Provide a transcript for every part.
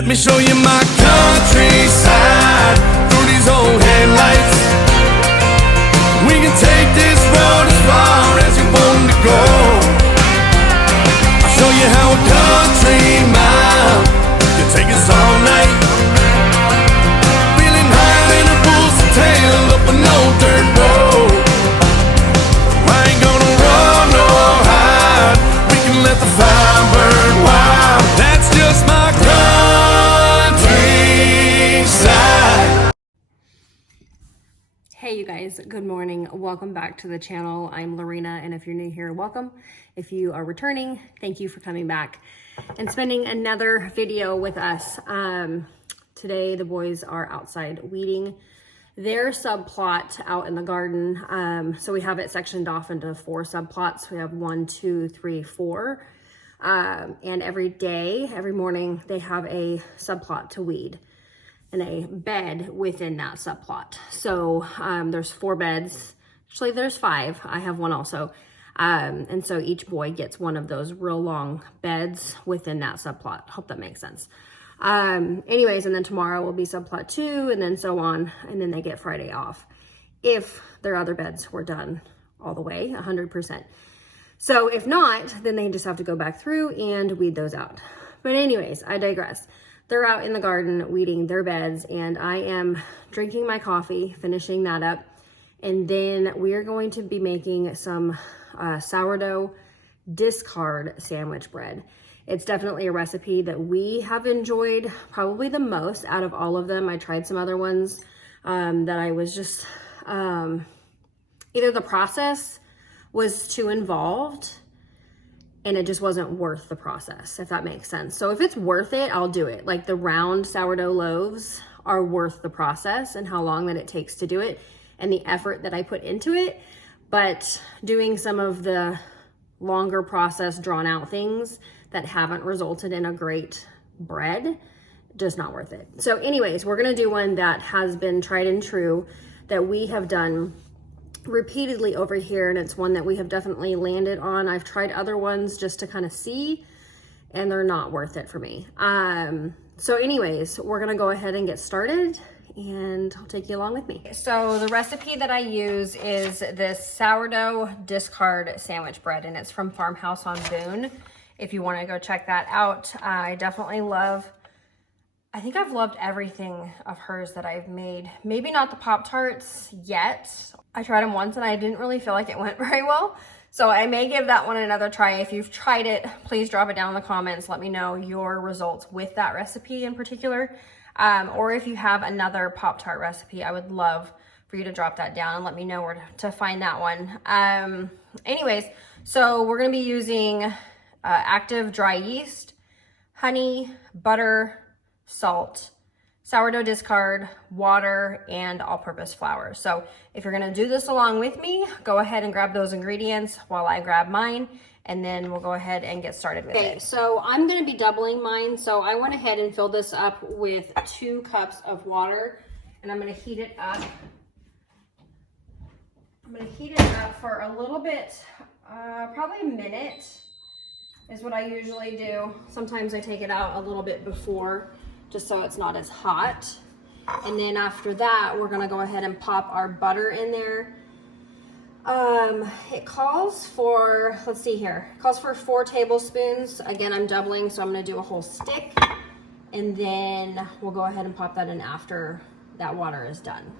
Let me show you my countryside through these old headlights. We can take this road as far as you want to go. I'll show you how a country mile can take us all night. Feeling high in a bull's tail up an old dirt road. I ain't gonna run or hide. We can let the fire burn wild. That's just my countryside. Hey you guys, good morning. Welcome back to the channel. I'm Lorena, and if you're new here, welcome. If you are returning, thank you for coming back and spending another video with us. Today the boys are outside weeding their subplot out in the garden. So we have it sectioned off into 4 subplots. We have 1, 2, 3, 4. And every morning they have a subplot to weed and a bed within that subplot. So there's 4 beds. Actually, there's 5. I have one also. And so each boy gets one of those real long beds within that subplot. Hope that makes sense. Anyways, and then tomorrow will be subplot 2 and then so on. And then they get Friday off if their other beds were done all the way, 100%. So if not, then they just have to go back through and weed those out. But anyways, I digress. They're out in the garden weeding their beds and I am drinking my coffee, finishing that up. And then we are going to be making some sourdough discard sandwich bread. It's definitely a recipe that we have enjoyed probably the most out of all of them. I tried some other ones that I was just, either the process was too involved and it just wasn't worth the process, if that makes sense. So if it's worth it, I'll do it. Like the round sourdough loaves are worth the process and how long that it takes to do it and the effort that I put into it. But doing some of the longer process, drawn out things that haven't resulted in a great bread, just not worth it. So anyways, we're gonna do one that has been tried and true that we have done repeatedly over here, and it's one that we have definitely landed on. I've tried other ones just to kind of see, and they're not worth it for me. So anyways, we're gonna go ahead and get started and I'll take you along with me. So the recipe that I use is this sourdough discard sandwich bread, and it's from Farmhouse on Boone. If you want to go check that out, I definitely I think I've loved everything of hers that I've made. Maybe not the Pop-Tarts yet. I tried them once and I didn't really feel like it went very well. So I may give that one another try. If you've tried it, please drop it down in the comments. Let me know your results with that recipe in particular. Or if you have another Pop-Tart recipe, I would love for you to drop that down and let me know where to find that one. Anyways, so we're gonna be using active dry yeast, honey, butter, salt, sourdough discard, water, and all-purpose flour. So if you're gonna do this along with me, go ahead and grab those ingredients while I grab mine, and then we'll go ahead and get started with it. So I'm gonna be doubling mine. So I went ahead and filled this up with 2 cups of water, and I'm gonna heat it up. I'm gonna heat it up for a little bit, probably a minute is what I usually do. Sometimes I take it out a little bit before, just so it's not as hot. And then after that, we're gonna go ahead and pop our butter in there. It calls for, let's see here, it calls for 4 tablespoons. Again, I'm doubling, so I'm gonna do a whole stick. And then we'll go ahead and pop that in after that water is done.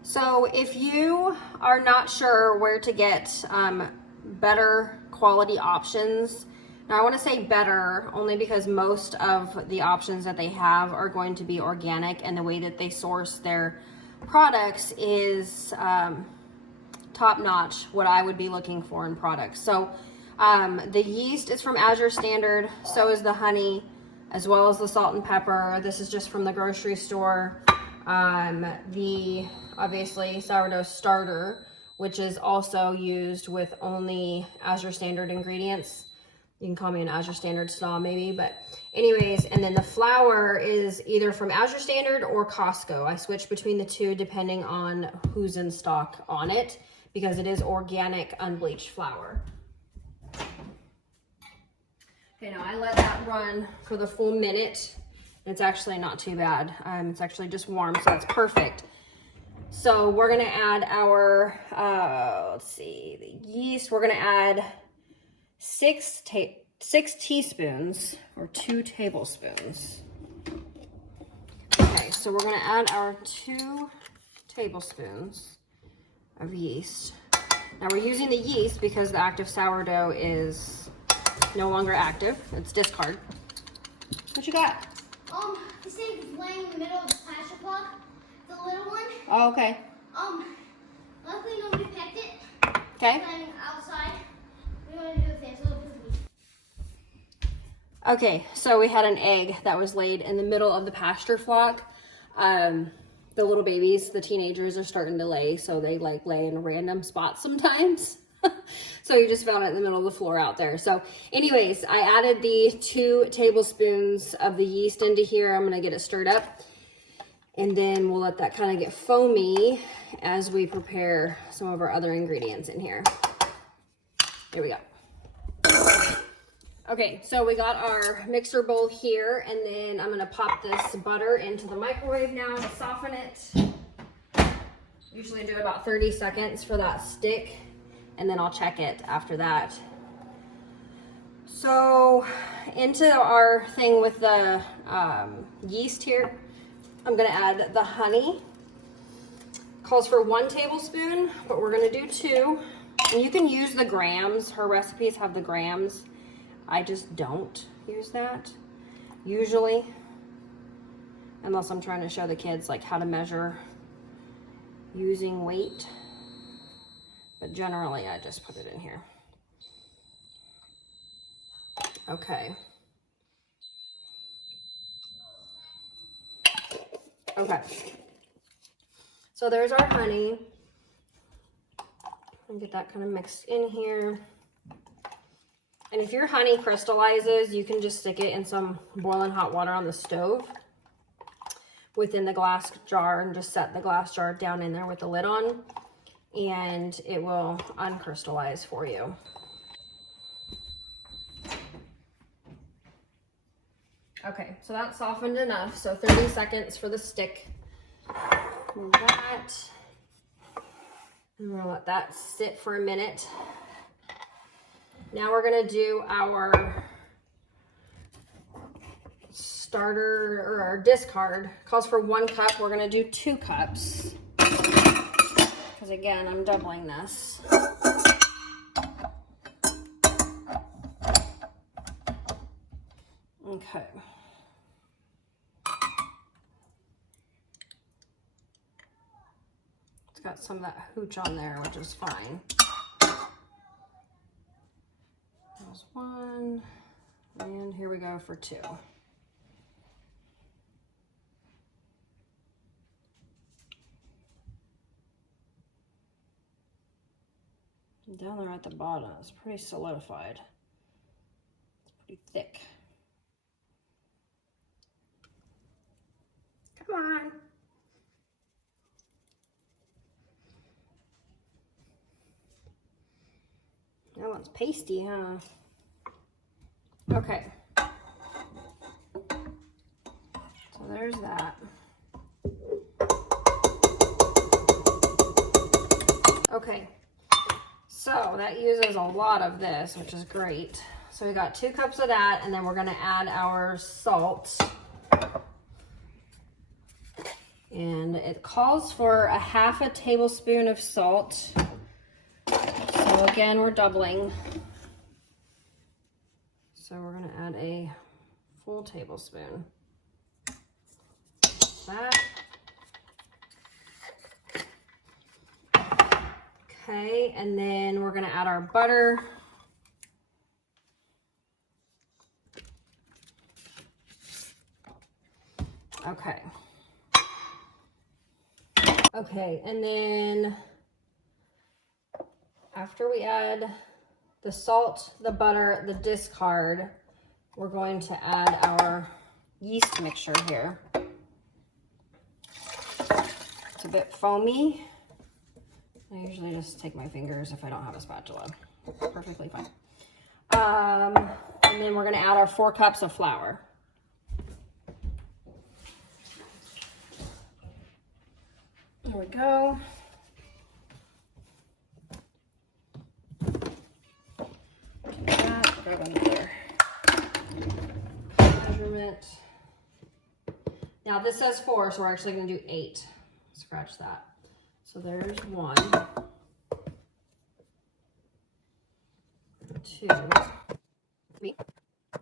So if you are not sure where to get better quality options, now I want to say better only because most of the options that they have are going to be organic, and the way that they source their products is top-notch, what I would be looking for in products. So the yeast is from Azure Standard, so is the honey, as well as the salt and pepper. This is just from the grocery store. The obviously sourdough starter, which is also used with only Azure Standard ingredients. You can call me an Azure Standard snob maybe, but anyways, and then the flour is either from Azure Standard or Costco. I switch between the 2 depending on who's in stock on it, because it is organic unbleached flour. Okay, now I let that run for the full minute. It's actually not too bad. It's actually just warm, so that's perfect. So we're gonna add our, let's see, the yeast. We're gonna add 6 teaspoons or 2 tablespoons. Okay, so we're gonna add our 2 tablespoons of yeast. Now we're using the yeast because the active sourdough is no longer active. It's discard. What you got? This thing is laying in the middle of the pressure plug, the little one. Oh, okay. Luckily nobody picked it. Okay. Playing outside. We want to do this, so Okay, so we had an egg that was laid in the middle of the pasture flock. The little babies, the teenagers are starting to lay, so they like lay in random spots sometimes. So you just found it in the middle of the floor out there. So anyways, I added the 2 tablespoons of the yeast into here. I'm gonna get it stirred up, and then we'll let that kind of get foamy as we prepare some of our other ingredients in here. There we go. Okay, so we got our mixer bowl here, and then I'm gonna pop this butter into the microwave now to soften it. Usually do about 30 seconds for that stick, and then I'll check it after that. So into our thing with the yeast here, I'm gonna add the honey. Calls for 1 tablespoon, but we're gonna do 2. And you can use the grams. Her recipes have the grams. I just don't use that usually, unless I'm trying to show the kids like how to measure using weight. But generally I just put it in here. Okay. Okay. So there's our honey. And get that kind of mixed in here. And if your honey crystallizes, you can just stick it in some boiling hot water on the stove within the glass jar and just set the glass jar down in there with the lid on, and it will uncrystallize for you. Okay, so that's softened enough. So 30 seconds for the stick. Move that. And we're gonna let that sit for a minute. Now we're gonna do our starter, or our discard. Calls for 1 cup. We're gonna do 2 cups. Because again, I'm doubling this. Okay. It's got some of that hooch on there, which is fine. There's 1, and here we go for 2. Down there at the bottom, it's pretty solidified. It's pretty thick. Come on. That one's pasty, huh? Okay. So there's that. Okay. So that uses a lot of this, which is great. So we got 2 cups of that, and then we're gonna add our salt. And it calls for a 1/2 tablespoon of salt. So again, we're doubling. So we're gonna add a full tablespoon. That. Okay, and then we're gonna add our butter. Okay. Okay, and then after we add the salt, the butter, the discard, we're going to add our yeast mixture here. It's a bit foamy. I usually just take my fingers if I don't have a spatula. Perfectly fine. And then we're gonna add our 4 cups of flour. There we go. Grab another measurement. Now this says 4, so we're actually gonna do 8. Scratch that. So there's 1, 2, 3,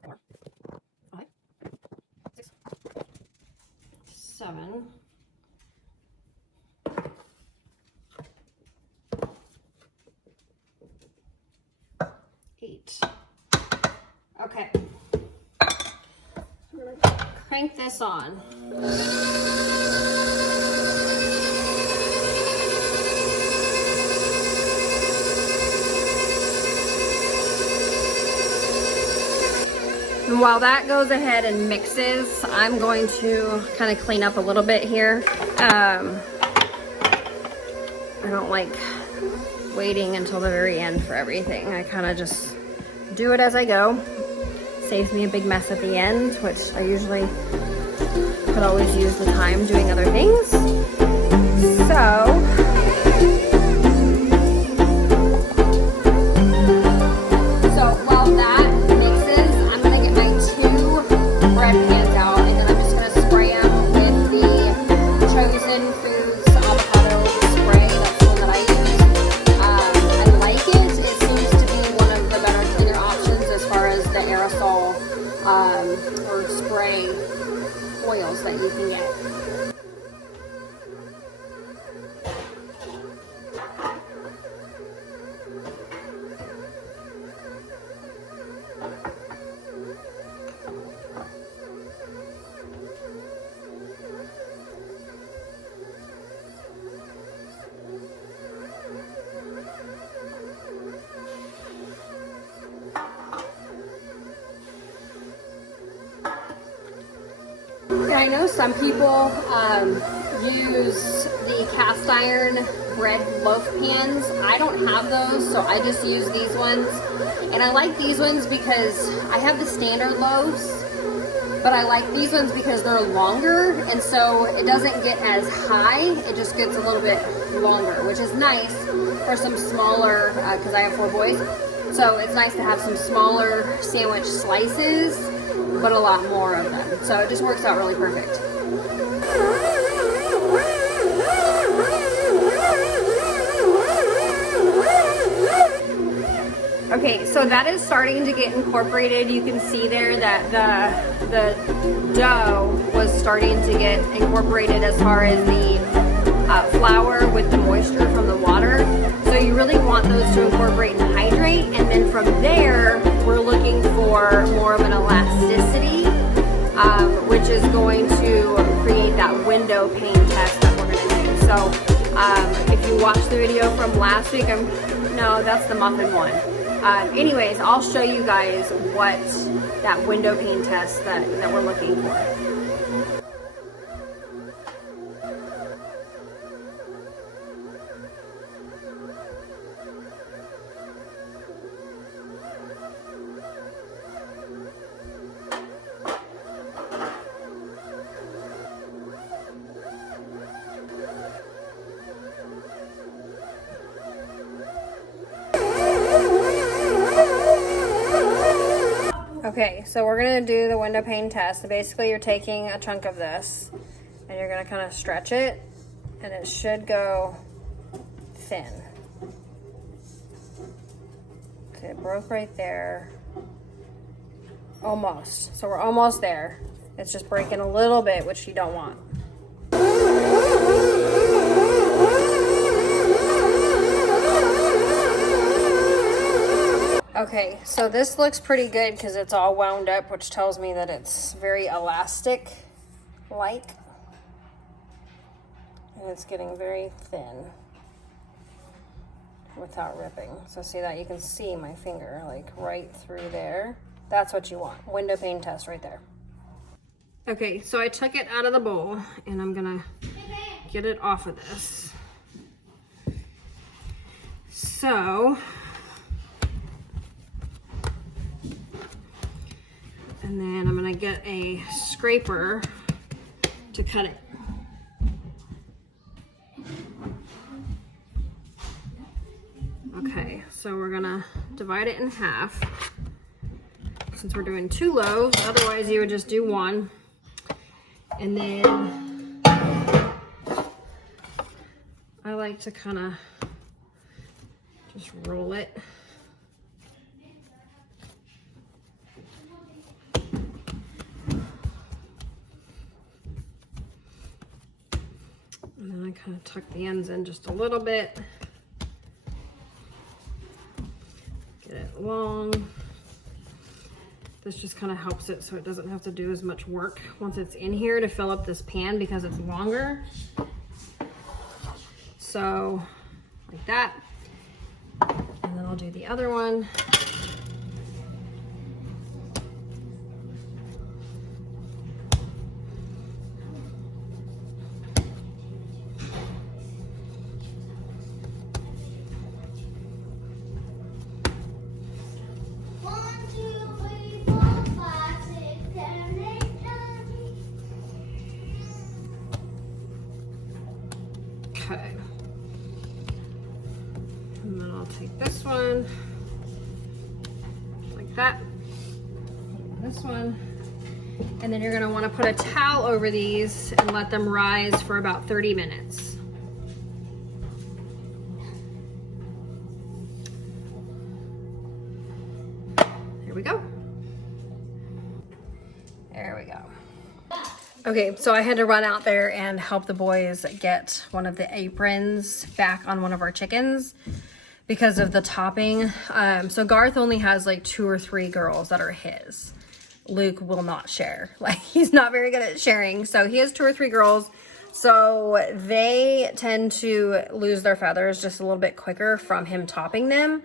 4, 5, 6, 7. 8. Okay. We're gonna crank this on. And while that goes ahead and mixes, I'm going to kind of clean up a little bit here. I don't like waiting until the very end for everything. I kind of just do it as I go. Saves me a big mess at the end, which I usually could always use the time doing other things. So while that mixes, I'm gonna get my 2 bread pans out, and then I'm just gonna spray them with the Chosen Foods avocado spray. That's the one that I use. I like it. It seems to be one of the better cleaner options as far as the aerosol or spray oils that you can get. I know some people use the cast iron bread loaf pans. I don't have those, so I just use these ones. And I like these ones because I have the standard loaves, but I like these ones because they're longer, and so it doesn't get as high. It just gets a little bit longer, which is nice for some smaller, because I have 4 boys. So it's nice to have some smaller sandwich slices, but a lot more of them. So it just works out really perfect. Okay, so that is starting to get incorporated. You can see there that the dough was starting to get incorporated as far as the flour with the moisture from the water. So you really want those to incorporate and hydrate, and then from there we're looking for more of an elasticity, which is going to create that window pane test that we're going to do. So if you watched the video from last week, no, that's the muffin one. Anyways, I'll show you guys what that window pane test that we're looking for. Okay, so we're gonna do the window pane test. Basically, you're taking a chunk of this and you're gonna kind of stretch it, and it should go thin. Okay, it broke right there. Almost. So we're almost there. It's just breaking a little bit, which you don't want. Okay, so this looks pretty good because it's all wound up, which tells me that it's very elastic-like. And it's getting very thin without ripping. So see that? You can see my finger like right through there. That's what you want. Window pane test right there. Okay, so I took it out of the bowl and I'm gonna get it off of this. So And then I'm gonna get a scraper to cut it. Okay, so we're gonna divide it in half since we're doing 2 loaves. Otherwise you would just do 1. And then I like to kind of just roll it. And then I kind of tuck the ends in just a little bit. Get it long. This just kind of helps it so it doesn't have to do as much work once it's in here to fill up this pan because it's longer. So like that. And then I'll do the other one. Okay. And then I'll take this one, like that, this one, and then you're gonna wanna put a towel over these and let them rise for about 30 minutes. Here we go. There we go. Okay, so I had to run out there and help the boys get one of the aprons back on one of our chickens because of the topping. So Garth only has like 2 or 3 girls that are his. Luke will not share. Like, he's not very good at sharing. So he has 2 or 3 girls. So they tend to lose their feathers just a little bit quicker from him topping them.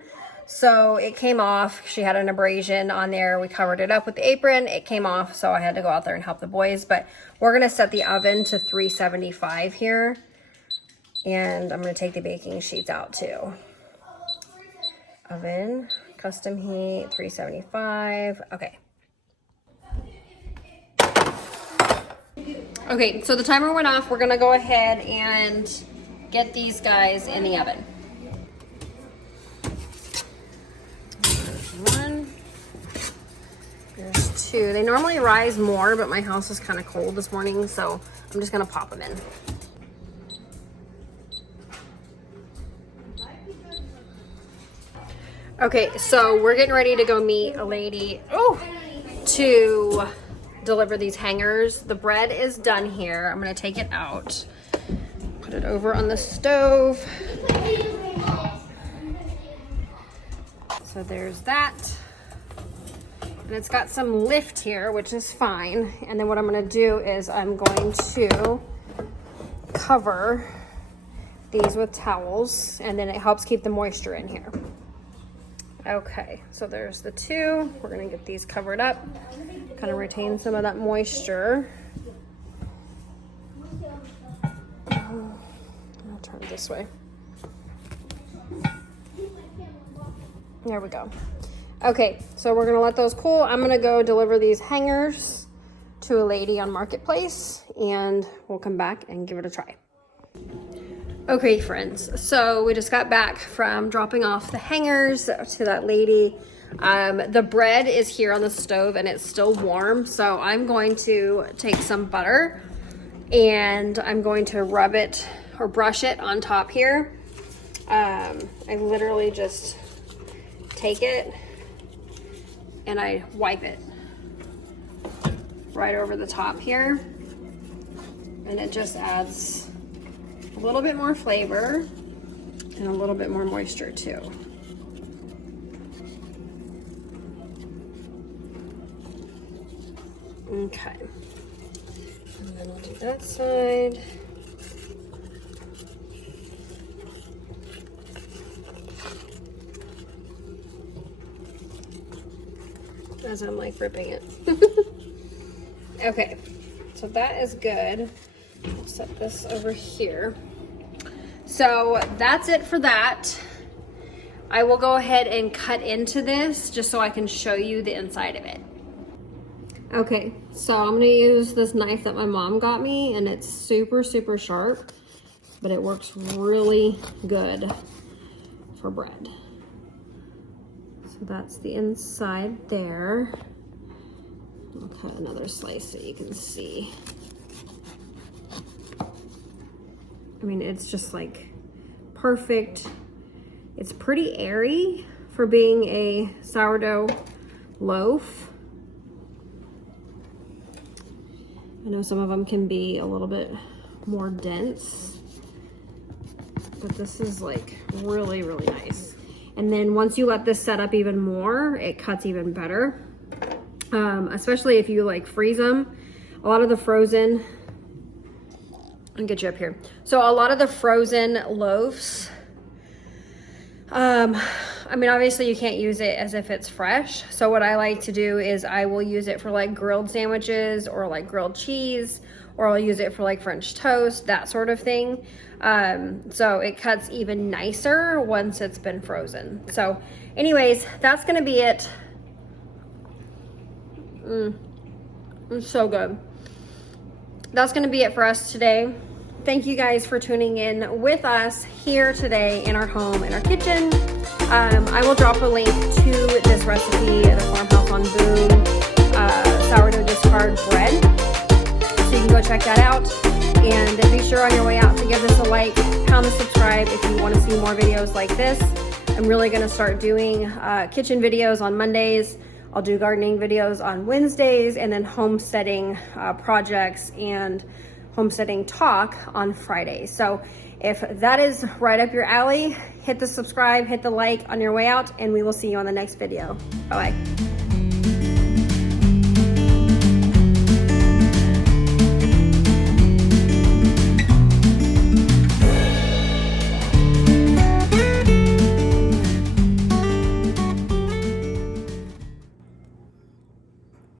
So it came off. She had an abrasion on there. We covered it up with the apron. It came off, so I had to go out there and help the boys. But we're going to set the oven to 375 here. And I'm going to take the baking sheets out too. Oven, custom heat, 375. Okay. Okay, so the timer went off. We're going to go ahead and get these guys in the oven. One, there's 2. They normally rise more, but my house is kind of cold this morning, so I'm just gonna pop them in. Okay, so we're getting ready to go meet a lady to deliver these hangers. The bread is done here. I'm gonna take it out, put it over on the stove. So there's that. And it's got some lift here, which is fine. And then what I'm gonna do is I'm going to cover these with towels, and then it helps keep the moisture in here. Okay, so there's the 2. We're gonna get these covered up, kind of retain some of that moisture. I'll turn it this way. There we go. Okay, so we're gonna let those cool. I'm gonna go deliver these hangers to a lady on Marketplace, and we'll come back and give it a try. Okay, friends, so we just got back from dropping off the hangers to that lady. The bread is here on the stove and it's still warm, so I'm going to take some butter and I'm going to rub it or brush it on top here. I literally just take it and I wipe it right over the top here, and it just adds a little bit more flavor and a little bit more moisture too. Okay, and then I'll do that side. As I'm like ripping it. Okay, so that is good. I'll set this over here. So that's it for that. I will go ahead and cut into this just so I can show you the inside of it. Okay, so I'm gonna use this knife that my mom got me, and it's super, super sharp, but it works really good for bread. So that's the inside there. I'll cut another slice so you can see. I mean, it's just like perfect. It's pretty airy for being a sourdough loaf. I know some of them can be a little bit more dense, but this is like really, really nice. And then once you let this set up even more, it cuts even better. Especially if you like freeze them. A lot of the frozen, I'll get you up here. So a lot of the frozen loaves, I mean, obviously you can't use it as if it's fresh. So what I like to do is I will use it for like grilled sandwiches or like grilled cheese, or I'll use it for like French toast, that sort of thing. So it cuts even nicer once it's been frozen. So anyways, that's gonna be it. It's so good. That's gonna be it for us today. Thank you guys for tuning in with us here today in our home, in our kitchen. I will drop a link to this recipe, the Farmhouse on Boone sourdough discard bread, so you can go check that out. And be sure on your way out to give this a like, pound the subscribe if you want to see more videos like this. I'm really going to start doing kitchen videos on Mondays. I'll do gardening videos on Wednesdays, and then homesteading projects and homesteading talk on Fridays. So if that is right up your alley, hit the subscribe, hit the like on your way out, and we will see you on the next video. Bye-bye.